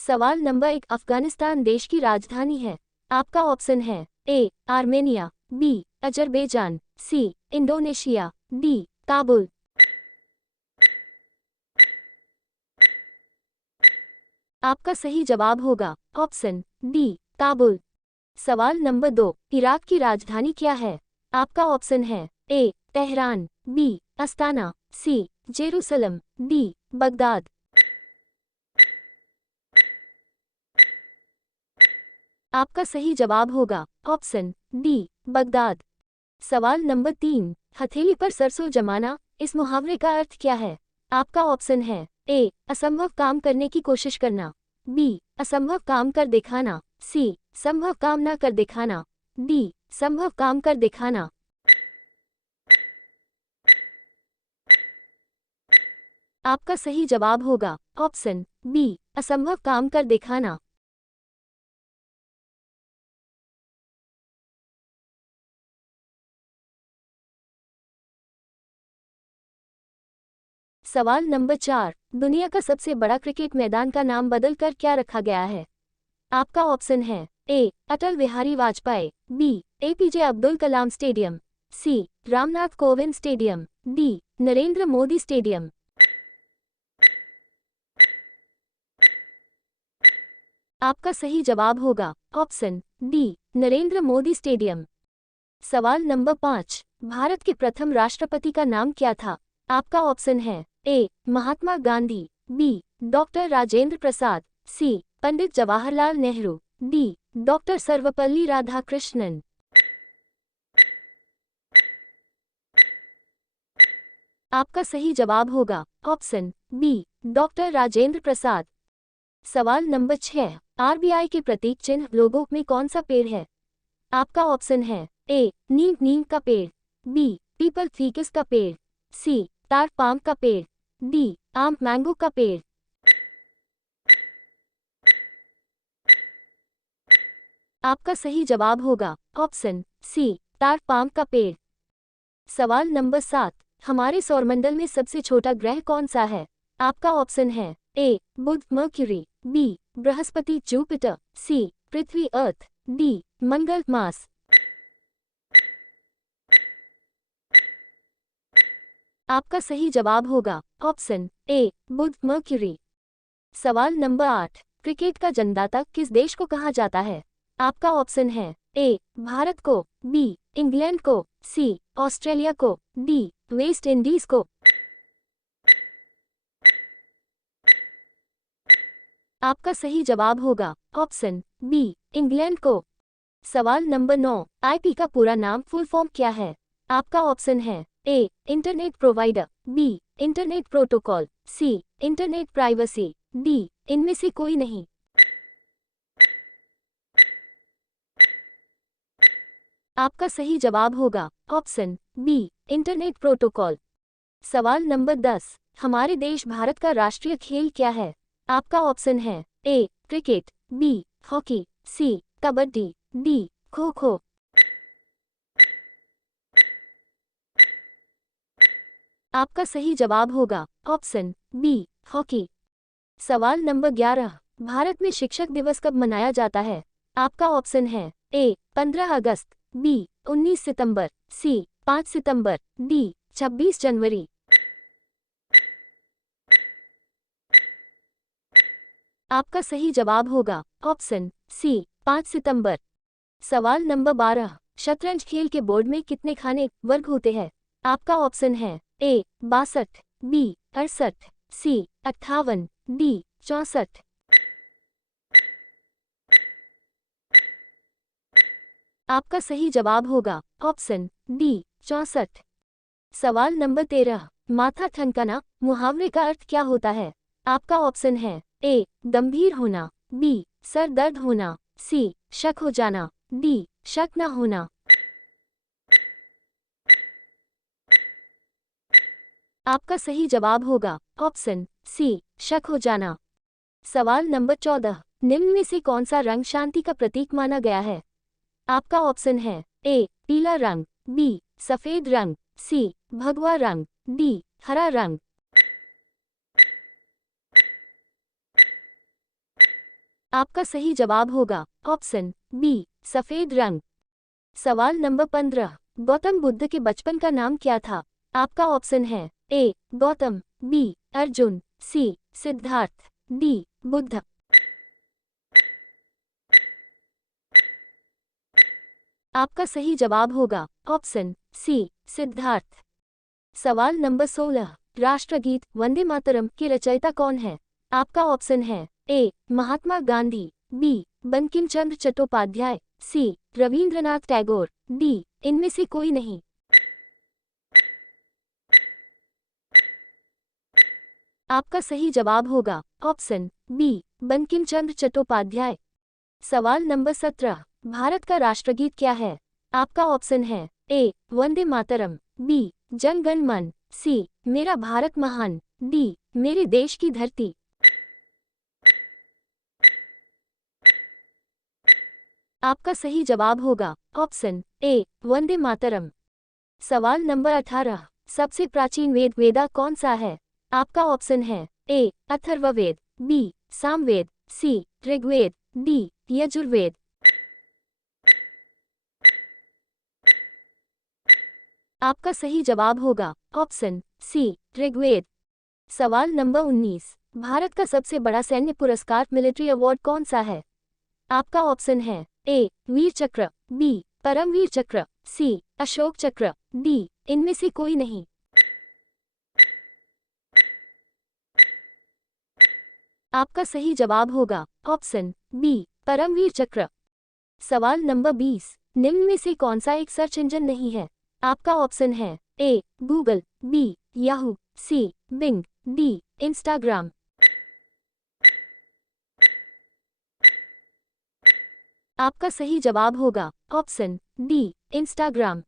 सवाल नंबर 1, अफगानिस्तान देश की राजधानी है। आपका ऑप्शन है A Armenia, B Azerbaijan, C Indonesia, D Kabul. आपका सही जवाब होगा ऑप्शन डी काबुल। सवाल नंबर 2, इराक की राजधानी क्या है? आपका ऑप्शन है ए तेहरान, बी अस्ताना, सी जेरूसलम, डी बगदाद। आपका सही जवाब होगा ऑप्शन डी बगदाद। सवाल नंबर 3, हथेली पर सरसों जमाना, इस मुहावरे का अर्थ क्या है? आपका ऑप्शन है ए असंभव काम करने की कोशिश करना, बी असंभव काम कर दिखाना, सी संभव काम न कर दिखाना, डी संभव काम कर दिखाना। आपका सही जवाब होगा ऑप्शन बी असंभव काम कर दिखाना। सवाल नंबर 4, दुनिया का सबसे बड़ा क्रिकेट मैदान का नाम बदलकर क्या रखा गया है? आपका ऑप्शन है A Atal Bihari Vajpayee, B APJ Abdul Kalam stadium, C Ramnath Kovind stadium, D Narendra Modi stadium. आपका सही जवाब होगा option D Narendra Modi stadium. सवाल नंबर 5, भारत के प्रथम राष्ट्रपति का नाम क्या था? आपका ऑप्शन है ए महात्मा गांधी, बी डॉक्टर राजेंद्र प्रसाद, सी पंडित जवाहरलाल नेहरू, डी डॉक्टर सर्वपल्ली राधाकृष्णन। आपका सही जवाब होगा option B doctor Rajendra Prasad. सवाल नंबर 6, आरबीआई के प्रतीक चिन्ह लोगो में कौन सा पेड़ है? आपका ऑप्शन है ए नीम का पेड़, बी पीपल फीकस का पेड़, सी ताड़ पाम का पेड़, डी आम मैंगो का पेड़। आपका सही जवाब होगा ऑप्शन सी ताड़ पाम का पेड़। सवाल नंबर 7, हमारे सौरमंडल में सबसे छोटा ग्रह कौन सा है? आपका ऑप्शन है ए बुध मर्क्यूरी, बी बृहस्पति जुपिटर, सी पृथ्वी अर्थ, डी मंगल मार्स। आपका सही जवाब होगा ऑप्शन ए बुध मर्क्यूरी। सवाल नंबर 8, क्रिकेट का जन्मदाता किस देश को कहा जाता है? आपका ऑप्शन है ए भारत को, बी इंग्लैंड को, सी ऑस्ट्रेलिया को, डी वेस्ट इंडीज को। आपका सही जवाब होगा ऑप्शन बी इंग्लैंड को। सवाल नंबर 9, आईपी का पूरा नाम फुल फॉर्म क्या है? आपका ऑप्शन है A internet provider, B internet protocol, C internet privacy, D इनमें से कोई नहीं। आपका सही जवाब होगा ऑप्शन बी इंटरनेट प्रोटोकॉल। सवाल नंबर 10, हमारे देश भारत का राष्ट्रीय खेल क्या है? आपका ऑप्शन है ए क्रिकेट, बी हॉकी, सी कबड्डी, डी खो खो। आपका सही जवाब होगा ऑप्शन बी हॉकी। सवाल नंबर 11, भारत में शिक्षक दिवस कब मनाया जाता है? आपका ऑप्शन है ए 15 अगस्त, बी 19 सितंबर, सी 5 सितंबर, डी 26 जनवरी। आपका सही जवाब होगा ऑप्शन सी 5 सितंबर। सवाल नंबर 12, शतरंज खेल के बोर्ड में कितने खाने वर्ग होते हैं? आपका ऑप्शन है ए 62, बी 68, सी 58, डी 64। आपका सही जवाब होगा ऑप्शन डी 64। सवाल नंबर 13, माथा ठनकाना मुहावरे का अर्थ क्या होता है? आपका ऑप्शन है ए गंभीर होना, बी सर दर्द होना, सी शक हो जाना, डी शक न होना। आपका सही जवाब होगा ऑप्शन सी शक हो जाना। सवाल नंबर 14, निम्न में से कौन सा रंग शांति का प्रतीक माना गया है? आपका ऑप्शन है ए पीला रंग, बी सफेद रंग, सी भगवा रंग, डी हरा रंग। आपका सही जवाब होगा ऑप्शन बी सफेद रंग। सवाल नंबर 15, गौतम बुद्ध के बचपन का नाम क्या था? आपका ऑप्शन है ए गौतम, बी अर्जुन, सी सिद्धार्थ, डी बुद्ध। आपका सही जवाब होगा ऑप्शन सी सिद्धार्थ। सवाल नंबर 16, राष्ट्रगीत वंदे मातरम के रचयिता कौन है? आपका ऑप्शन है ए महात्मा गांधी, बी बंकिम चंद्र चट्टोपाध्याय, सी रविंद्रनाथ टैगोर, डी इनमें से कोई नहीं। आपका सही जवाब होगा ऑप्शन बी बंकिम चंद्र चट्टोपाध्याय। सवाल नंबर 17, भारत का राष्ट्रगीत क्या है? आपका ऑप्शन है ए वंदे मातरम, बी जन गण मन, सी मेरा भारत महान, डी मेरे देश की धरती। आपका सही जवाब होगा ऑप्शन ए वंदे मातरम। सवाल नंबर 18, सबसे प्राचीन वेद वेदा कौन सा है? आपका ऑप्शन है ए अथर्ववेद, बी सामवेद, सी ऋग्वेद, डी यजुर्वेद। आपका सही जवाब होगा ऑप्शन सी ऋग्वेद। सवाल नंबर 19, भारत का सबसे बड़ा सैन्य पुरस्कार मिलिट्री अवार्ड कौन सा है? आपका ऑप्शन है ए वीर चक्र, बी परमवीर चक्र, सी अशोक चक्र, डी इनमें से कोई नहीं। आपका सही जवाब होगा ऑप्शन बी परमवीर चक्र। सवाल नंबर 20, निम्न में से कौन सा एक सर्च इंजन नहीं है? आपका ऑप्शन है ए गूगल, बी याहू, सी बिंग, डी इंस्टाग्राम। आपका सही जवाब होगा ऑप्शन डी इंस्टाग्राम।